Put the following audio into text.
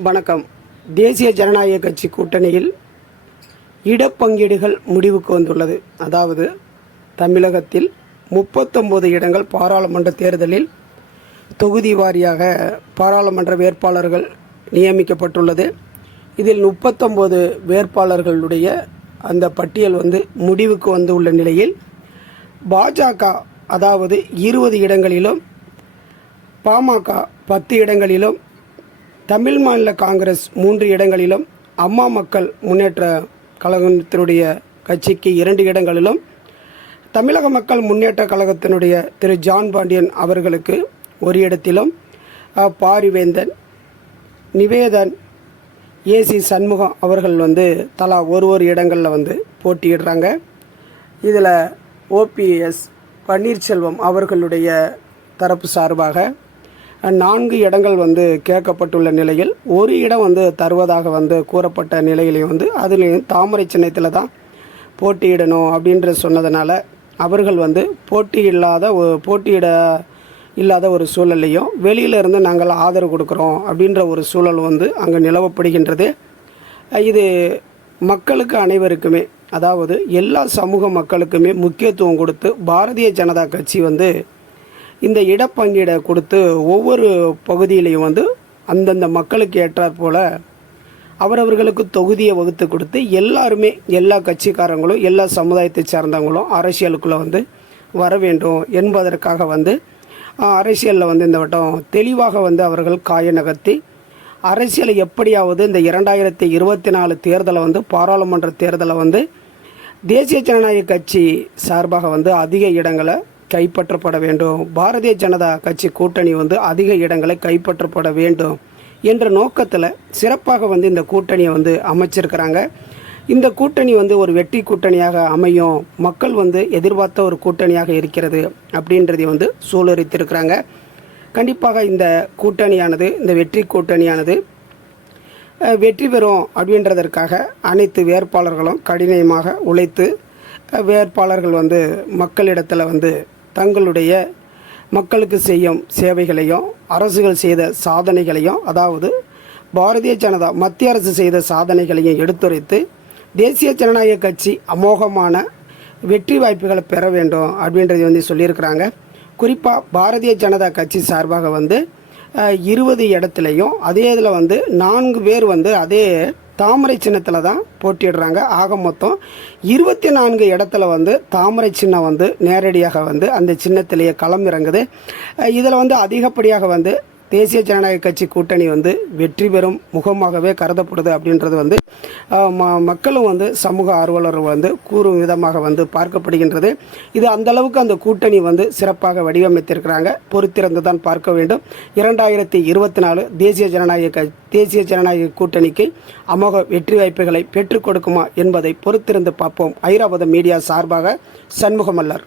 வணக்கம். தேசிய ஜனநாயக கட்சி கூட்டணியில் இடப்பங்கீடுகள் முடிவுக்கு வந்துள்ளது. அதாவது தமிழகத்தில் முப்பத்தொம்போது இடங்கள் பாராளுமன்ற தேர்தலில் தொகுதி வாரியாக பாராளுமன்ற வேட்பாளர்கள் நியமிக்கப்பட்டுள்ளது. இதில் முப்பத்தொம்போது வேட்பாளர்களுடைய அந்த பட்டியல் வந்து முடிவுக்கு வந்துள்ள நிலையில் பாஜக அதாவது இருபது இடங்களிலும் பாமக பத்து இடங்களிலும் தமிழ் மாநில காங்கிரஸ் மூன்று இடங்களிலும் அம்மா மக்கள் முன்னேற்ற கழகத்தினுடைய கட்சிக்கு இரண்டு இடங்களிலும் தமிழக மக்கள் முன்னேற்ற கழகத்தினுடைய திரு. ஜான் பாண்டியன் அவர்களுக்கு ஒரு இடத்திலும் பாரிவேந்தன் நிவேதன் ஏசி சண்முகம் அவர்கள் வந்து தலா ஒரு ஒரு இடங்களில் வந்து போட்டியிடுறாங்க. இதில் ஓபிஎஸ் பன்னீர்செல்வம் அவர்களுடைய தரப்பு சார்பாக நான்கு இடங்கள் வந்து கேட்கப்பட்டுள்ள நிலையில் ஒரு இடம் வந்து தருவதாக வந்து கூறப்பட்ட நிலையிலையும் வந்து அதுலேயும் தாமரை சின்னத்தில் தான் போட்டியிடணும் அப்படின்ற சொன்னதுனால அவர்கள் வந்து போட்டியில்லாத போட்டியிட இல்லாத ஒரு சூழல்லையும் வெளியிலிருந்து நாங்கள் ஆதரவு கொடுக்குறோம் அப்படின்ற ஒரு சூழல் வந்து அங்கே நிலவப்படுகின்றது. இது மக்களுக்கு அனைவருக்குமே அதாவது எல்லா சமூக மக்களுக்குமே முக்கியத்துவம் கொடுத்து பாரதிய ஜனதா கட்சி வந்து இந்த இடப்பங்கீடை கொடுத்து ஒவ்வொரு பகுதியிலையும் வந்து அந்தந்த மக்களுக்கு ஏற்றாற் போல அவரவர்களுக்கு தொகுதியை வகுத்து கொடுத்து எல்லாருமே எல்லா கட்சிக்காரங்களும் எல்லா சமுதாயத்தை சார்ந்தவங்களும் அரசியலுக்குள்ளே வந்து வர வேண்டும் என்பதற்காக வந்து அரசியலில் வந்து இந்த வட்டம் தெளிவாக வந்து அவர்கள் காய நகர்த்தி அரசியலை எப்படியாவது இந்த இரண்டாயிரத்தி இருபத்தி நாலு தேர்தலை வந்து பாராளுமன்ற தேர்தலை வந்து தேசிய ஜனநாயக கட்சி சார்பாக வந்து அதிக இடங்களை கைப்பற்றப்பட வேண்டும். பாரதிய ஜனதா கட்சி கூட்டணி வந்து அதிக இடங்களை கைப்பற்றப்பட வேண்டும் என்ற நோக்கத்தில் சிறப்பாக வந்து இந்த கூட்டணியை வந்து அமைச்சிருக்கிறாங்க. இந்த கூட்டணி வந்து ஒரு வெற்றி கூட்டணியாக அமையும். மக்கள் வந்து எதிர்பார்த்த ஒரு கூட்டணியாக இருக்கிறது அப்படின்றதை வந்து சூழறித்திருக்கிறாங்க கண்டிப்பாக இந்த கூட்டணியானது இந்த வெற்றி கூட்டணியானது வெற்றி பெறும் அப்படின்றதற்காக அனைத்து வேட்பாளர்களும் கடினமாக உழைத்து வேட்பாளர்கள் வந்து மக்களிடத்தில் வந்து தங்களுடைய மக்களுக்கு செய்யும் சேவைகளையும் அரசுகள் செய்த சாதனைகளையும் அதாவது பாரதிய ஜனதா மத்திய அரசு செய்த சாதனைகளையும் எடுத்துரைத்து தேசிய ஜனநாயக கட்சி அமோகமான வெற்றி வாய்ப்புகளை பெற வேண்டும் அப்படின்றதை வந்து சொல்லியிருக்கிறாங்க. குறிப்பாக பாரதிய ஜனதா கட்சி சார்பாக வந்து இருபது இடத்துலையும் அதே இதில் வந்து நான்கு பேர் வந்து அதே தாமரை சின்னத்தில் தான் போட்டிடுறாங்க ஆக மொத்தம் இருபத்தி நான்கு இடத்துல வந்து தாமரை சின்னம் வந்து நேரடியாக வந்து அந்த சின்னத்திலேயே களம் இறங்குது. இதில் வந்து அதிகப்படியாக வந்து தேசிய ஜனநாயக கட்சி கூட்டணி வந்து வெற்றி பெறும் முகமாகவே கருதப்படுது அப்படின்றது வந்து ம- மக்களும் வந்து சமூக ஆர்வலர் வந்து கூறும் விதமாக வந்து பார்க்கப்படுகின்றது. இது அந்த அளவுக்கு அந்த கூட்டணி வந்து சிறப்பாக வடிவமைத்திருக்கிறாங்க. பொறுத்திருந்து தான் பார்க்க வேண்டும். இரண்டாயிரத்தி இருபத்தி நாலு தேசிய ஜனநாயக தேசிய ஜனநாயக கூட்டணிக்கு அமோக வெற்றி வாய்ப்புகளை பெற்றுக் கொடுக்குமா என்பதை பொறுத்திருந்து பார்ப்போம். ஐராவதம் மீடியா சார்பாக சண்முகமல்லர்.